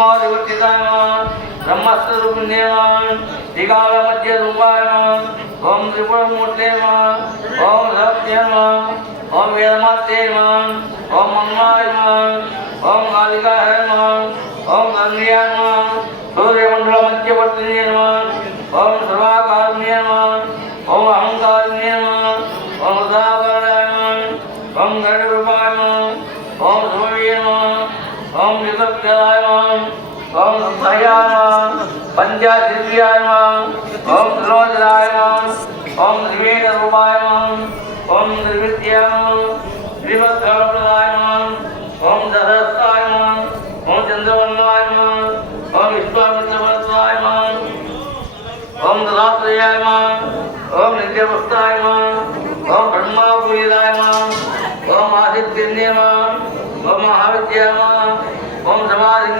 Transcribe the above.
ब्रह्मोदिवर्तिताय ब्रह्मस्वरूपिणे दिगाल मध्य रूपाय ओम त्रिपुरमूर्ते ओम सत्ये ओम वेदमाते ओम मन्नाय ओम कालिकाय ओम गंगाय सूर्यमंडल मध्यवर्तिने ओम सर्वाकारुण्ये ओम अहंकारुण्ये ओम उदाकरणाय ओम गणरूपाय ओम सूर्ये ओम विगतकाय ओम भयाय पंचादिव्याय ओम त्रिलोचनाय ओम त्रिवेदरूपाय ओम त्रिविद्याय त्रिवत्कल्पनाय ओम दशरथाय ओम चंद्रवर्णाय ओम विश्वामित्रवर्णाय ओम दत्तात्रेयाय ओम नित्यपुष्टाय ओम ब्रह्मापुरीराय ओम आदित्यन्य ओम महाविद्याय ओम समाधि